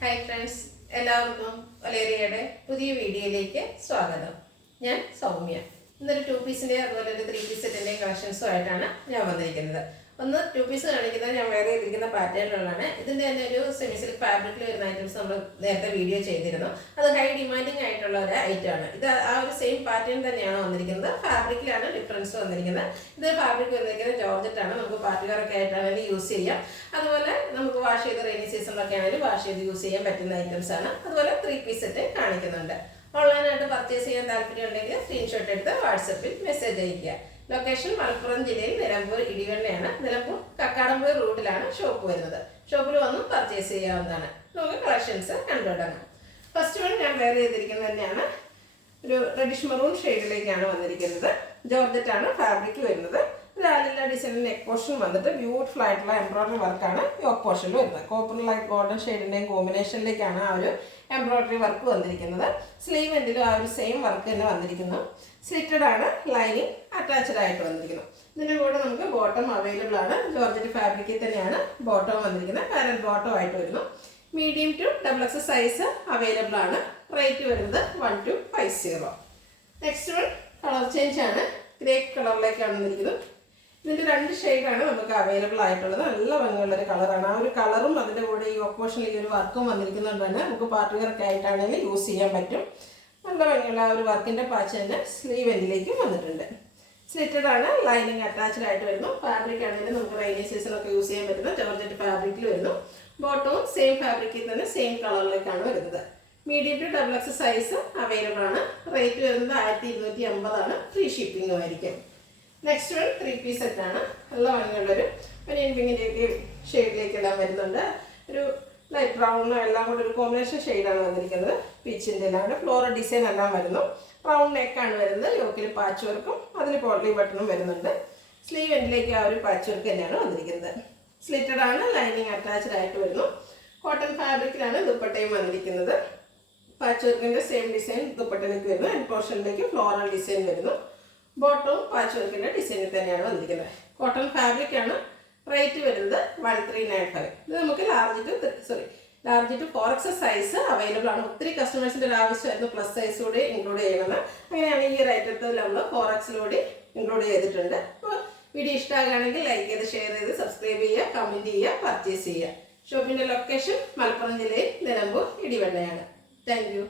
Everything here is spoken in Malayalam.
ഹായ് ഫ്രണ്ട്സ്, എല്ലാവർക്കും ഒലേറിയയുടെ പുതിയ വീഡിയോയിലേക്ക് സ്വാഗതം. ഞാൻ സൗമ്യ. ഇന്നൊരു 2 പീസിൻ്റെ അതുപോലെ ഒരു 3 പീസ് സെറ്റിൻ്റെയും കളക്ഷൻസുമായിട്ടാണ് ഞാൻ വന്നിരിക്കുന്നത്. ഒന്ന് 2 പീസ് കാണിക്കുന്നത് ഞാൻ വേറെ ചെയ്തിരിക്കുന്ന പാറ്റേണുകളാണ്. ഇതിൻ്റെ തന്നെ ഒരു സെമി സിൽക്ക് ഫാബ്രിക്കിൽ വരുന്ന ഐറ്റംസ് നമ്മൾ നേരത്തെ വീഡിയോ ചെയ്തിരുന്നു. അത് ഹൈ ഡിമാൻഡിങ് ആയിട്ടുള്ള ഒരു ഐറ്റമാണ്. ഇത് ആ ഒരു സെയിം പാറ്റേൺ തന്നെയാണ് വന്നിരിക്കുന്നത്. ഫാബ്രിക്കിലാണ് ഡിഫറൻസ് വന്നിരിക്കുന്നത്. ഇത് ഫാബ്രിക് വന്നിരിക്കുന്നത് ജോർജറ്റാണ്. നമുക്ക് പാർട്ടിക്കാരൊക്കെ ആയിട്ടാണെങ്കിലും യൂസ് ചെയ്യാം. അതുപോലെ നമുക്ക് വാഷ് ചെയ്ത് റെയിനി സീസണിലൊക്കെ ആണെങ്കിലും വാഷ് ചെയ്ത് യൂസ് ചെയ്യാൻ പറ്റുന്ന ഐറ്റംസ് ആണ്. അതുപോലെ 3 പീസ് സെറ്റ് കാണിക്കുന്നുണ്ട്. ഓൺലൈനായിട്ട് പർച്ചേസ് ചെയ്യാൻ താല്പര്യം ഉണ്ടെങ്കിൽ സ്ക്രീൻഷോട്ട് എടുത്ത് വാട്സപ്പിൽ മെസ്സേജ് അയയ്ക്കുക. ലൊക്കേഷൻ മലപ്പുറം ജില്ലയിൽ നിലമ്പൂർ ഇടിവണ്ണയാണ്. നിലമ്പൂർ കക്കാടംപൊയിൽ റൂട്ടിലാണ് ഷോപ്പ് വരുന്നത്. ഷോപ്പിൽ വന്നും പർച്ചേസ് ചെയ്യാവുന്നതാണ്. നമുക്ക് കളക്ഷൻസ് കണ്ടുപിടങ്ങാം. ഫസ്റ്റ് വൺ ഞാൻ വെയർ ചെയ്തിരിക്കുന്നത് തന്നെയാണ്. ഒരു റെഡിഷ് മെറൂൺ ഷെയ്ഡിലേക്കാണ് വന്നിരിക്കുന്നത്. ജോർജറ്റാണ് ഫാബ്രിക് വരുന്നത്. ലാലില്ല ഡിസൈനിൽ നെക്ക് പോർഷൻ വന്നിട്ട് ബ്യൂട്ടിഫുൾ ആയിട്ടുള്ള എംബ്രോയിഡറി വർക്കാണ് യോക്ക് പോർഷനിൽ വരുന്നത്. കോപ്പർ ലൈറ്റ് ഗോൾഡൻ ഷെയ്ഡിൻ്റെയും കോമ്പിനേഷനിലേക്കാണ് ആ ഒരു എംബ്രോയിഡറി വർക്ക് വന്നിരിക്കുന്നത്. സ്ലീവ് എൻഡിലും ആ ഒരു സെയിം വർക്ക് തന്നെ വന്നിരിക്കുന്നു. സ്ലിറ്റഡ് ആണ്, ലൈനിങ് അറ്റാച്ച്ഡ് ആയിട്ട് വന്നിരിക്കുന്നു. ഇതിൻ്റെ കൂടെ നമുക്ക് ബോട്ടം അവൈലബിൾ ആണ്. ജോർജറ്റ് ഫാബ്രിക്കിൽ തന്നെയാണ് ബോട്ടം വന്നിരിക്കുന്നത്. പാരന്റ് ബോട്ടം ആയിട്ട് വരുന്നു. Medium to XXL size available ആണ്. റേറ്റ് വരുന്നത് 1250. നെക്സ്റ്റ് വൺ കളർ ചേഞ്ച് ആണ്. ഗ്രേ കളറിലേക്കാണ് വന്നിരിക്കുന്നത്. ഇതിൻ്റെ 2 ഷെയ്ഡാണ് നമുക്ക് അവൈലബിൾ ആയിട്ടുള്ളത്. നല്ല ഭംഗിയുള്ളൊരു കളറാണ്. ആ ഒരു കളറും അതിൻ്റെ കൂടെ ഈ ഓപ്പോഷനിൽ ഈ ഒരു വർക്കും വന്നിരിക്കുന്നതുകൊണ്ട് തന്നെ നമുക്ക് പാർട്ടി വെയർ ആയിട്ടാണെങ്കിൽ യൂസ് ചെയ്യാൻ പറ്റും. നല്ല ഭംഗിയുള്ള ആ ഒരു വർക്കിൻ്റെ പാച്ച് തന്നെ സ്ലീവ് എൻഡിലേക്കും വന്നിട്ടുണ്ട്. സ്ലിറ്റഡ് ആണ്, ലൈനിങ് അറ്റാച്ച്ഡ് ആയിട്ട് വരുന്നു. ഫാബ്രിക് ആണെങ്കിലും നമുക്ക് റെയിനി സീസണൊക്കെ യൂസ് ചെയ്യാൻ പറ്റുന്ന ജോർജറ്റ് ഫാബ്രിക്കിൽ വരുന്നു. ബോട്ടവും സെയിം ഫാബ്രിക്കിൽ തന്നെ സെയിം കളറിലേക്കാണ് വരുന്നത്. Medium to XXL size available ആണ്. റേറ്റ് വരുന്നത് 1250 ആണ്. ഫ്രീ ഷിപ്പിംഗും ആയിരിക്കും. നെക്സ്റ്റ് വൺ 3 പീസ് സെറ്റാണ്. നല്ല ഭംഗിയുള്ളൊരു ഒനിയൻ പിങ്കിൻ്റെയൊക്കെ ഷെയ്ഡിലേക്ക് എല്ലാം വരുന്നുണ്ട്. ഒരു ലൈറ്റ് ബ്രൗണും എല്ലാം കൂടെ ഒരു കോമ്പിനേഷൻ ഷെയ്ഡാണ് വന്നിരിക്കുന്നത്. പീച്ചിൻ്റെ എല്ലാം ഫ്ലോറൽ ഡിസൈൻ എല്ലാം വരുന്നു. റൗണ്ട് നെക്കാണ് വരുന്നത്. യോക്കിൽ പാച്ച് വർക്കും അതിൽ പോട്ട്ലി ബട്ടണും വരുന്നുണ്ട്. സ്ലീവ് എൻഡിലേക്ക് ആ ഒരു പാച്ച് വർക്ക് തന്നെയാണ് വന്നിരിക്കുന്നത്. സ്ലിറ്റഡ് ആണ്, ലൈനിങ് അറ്റാച്ച്ഡ് ആയിട്ട് വരുന്നു. കോട്ടൺ ഫാബ്രിക്കിലാണ് ദുപ്പട്ടയും വന്നിരിക്കുന്നത്. പാച്ച് വർക്കിൻ്റെ സെയിം ഡിസൈൻ ദുപ്പട്ടയിലേക്ക് വരുന്നു. എൻഡ് പോർഷനിലേക്ക് ഫ്ലോറൽ ഡിസൈൻ വരുന്നു. ബോട്ടവും പാച്ച് വർക്കിൻ്റെ ഡിസൈനിൽ തന്നെയാണ് വന്നിരിക്കുന്നത്. കോട്ടൺ ഫാബ്രിക് ആണ്. റേറ്റ് വരുന്നത് 1395. ഇത് നമുക്ക് large to 4XL size available ആണ്. ഒത്തിരി കസ്റ്റമേഴ്സിൻ്റെ ഒരു ആവശ്യമായിരുന്നു പ്ലസ് സൈസ് കൂടി ഇൻക്ലൂഡ് ചെയ്യണമെന്ന്. അങ്ങനെയാണ് ഈ ഒരു ഐറ്റത്തിൽ നമ്മൾ 4XL കൂടി ഇൻക്ലൂഡ് ചെയ്തിട്ടുണ്ട്. അപ്പോൾ വീഡിയോ ഇഷ്ടമാകുകയാണെങ്കിൽ ലൈക്ക് ചെയ്ത്, ഷെയർ ചെയ്ത്, സബ്സ്ക്രൈബ് ചെയ്യുക, കമൻറ്റ് ചെയ്യുക, പർച്ചേസ് ചെയ്യുക. ഷോപ്പിൻ്റെ ലൊക്കേഷൻ മലപ്പുറം ജില്ലയിൽ നിലമ്പൂർ ഇടിവണ്ണയാണ്. Thank you.